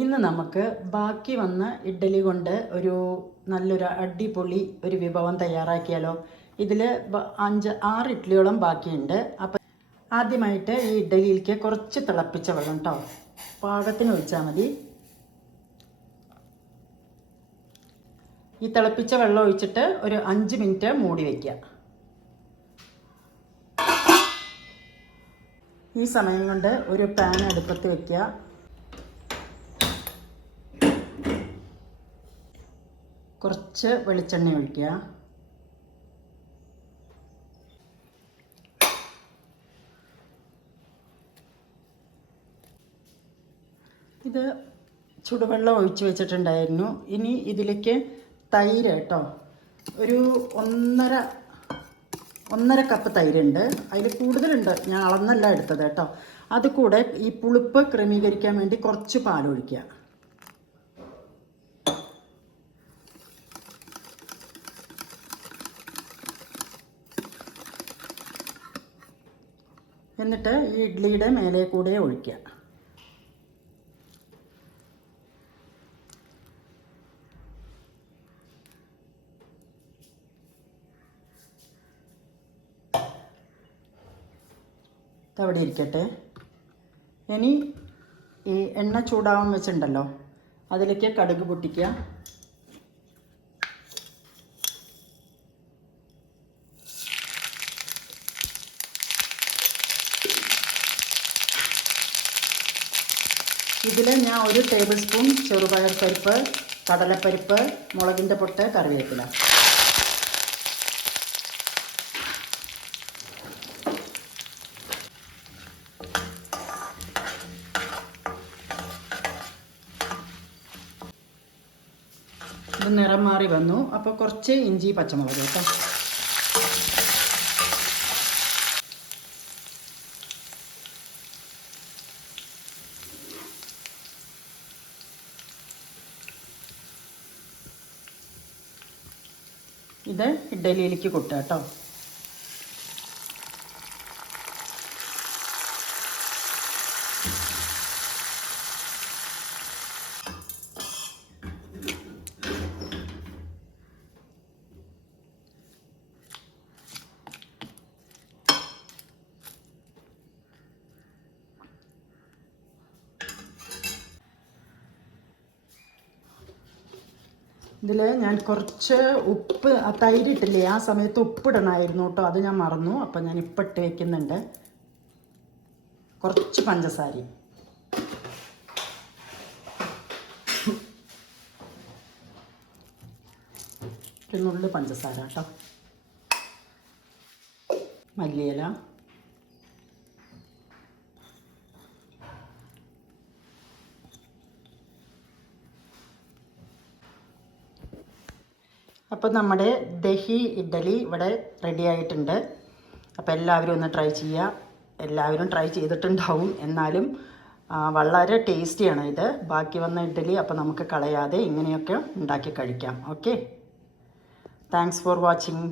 ഇന്ന് നമുക്ക് ബാക്കി വന്ന ഇഡ്ഡലി കൊണ്ട് ഒരു നല്ലൊരു അടിപൊളി ഒരു വിഭവം തയ്യാറാക്കിയാലോ. ഇതിൽ 5-6 ഇഡ്ഡലിയോളം ബാക്കിയുണ്ട്. അപ്പം ആദ്യമായിട്ട് ഈ ഇഡ്ഡലിയിലേക്ക് കുറച്ച് തിളപ്പിച്ച വെള്ളം കേട്ടോ, പാകത്തിന് ഒഴിച്ചാൽ മതി. ഈ തിളപ്പിച്ച വെള്ളം ഒഴിച്ചിട്ട് ഒരു 5 മിനിറ്റ് മൂടി വയ്ക്കുക. ഈ സമയം കൊണ്ട് ഒരു പാൻ അടുപ്പത്ത് വയ്ക്കുക. കുറച്ച് വെളിച്ചെണ്ണ ഒഴിക്കുക. ഇത് ചുടുവെള്ളം ഒഴിച്ച് വെച്ചിട്ടുണ്ടായിരുന്നു. ഇനി ഇതിലേക്ക് തൈര് കേട്ടോ, ഒരു ഒന്നര കപ്പ് തൈരുണ്ട്. അതിൽ കൂടുതലുണ്ട്, ഞാൻ അളന്നല്ല എടുത്തത് കേട്ടോ. അത് കൂടെ ഈ പുളിപ്പ് ക്രമീകരിക്കാൻ വേണ്ടി കുറച്ച് പാലൊഴിക്കുക. എന്നിട്ട് ഈ ഇഡ്ഡലിയുടെ മേലെ കൂടെ ഒഴിക്കുക. അവിടെ ഇരിക്കട്ടെ. ഇനി ഈ എണ്ണ ചൂടാവാൻ വെച്ചിട്ടുണ്ടല്ലോ, അതിലേക്ക് കടുക് പൊട്ടിക്കുക. ഇതിൽ ഞാൻ 1 ടേബിൾ സ്പൂൺ ചെറുപയർ പരിപ്പ്, കടലപ്പരിപ്പ്, മുളകിൻ്റെ പൊട്ട്, കറിവേപ്പില. ഇത് നിറം മാറി വന്നു. അപ്പോൾ കുറച്ച് ഇഞ്ചി പച്ചമുളക് കേട്ടോ. ഇത് ഇഡ്ഡലിയിലേക്ക് കൊട്ടുക കേട്ടോ. ഇതിൽ ഞാൻ കുറച്ച് ഉപ്പ്, തൈര് ഇട്ടില്ലേ, ആ സമയത്ത് ഉപ്പിടണമായിരുന്നു കേട്ടോ, അത് ഞാൻ മറന്നു. അപ്പം ഞാൻ ഇപ്പം ഇട്ട് വയ്ക്കുന്നുണ്ട്. കുറച്ച് പഞ്ചസാരയും. ഒരു നുള്ളു പഞ്ചസാര കേട്ടോ. മല്ലിയില, അപ്പോൾ നമ്മുടെ ദഹി ഇഡ്ഡലി ഇവിടെ റെഡി ആയിട്ടുണ്ട്. അപ്പോൾ എല്ലാവരും ഒന്ന് ട്രൈ ചെയ്യുക. എല്ലാവരും ട്രൈ ചെയ്തിട്ടുണ്ടാവും, എന്നാലും വളരെ ടേസ്റ്റിയാണ് ഇത്. ബാക്കി വന്ന ഇഡ്ഡലി അപ്പോൾ നമുക്ക് കളയാതെ ഇങ്ങനെയൊക്കെ ഉണ്ടാക്കി കഴിക്കാം. Okay, thanks for watching.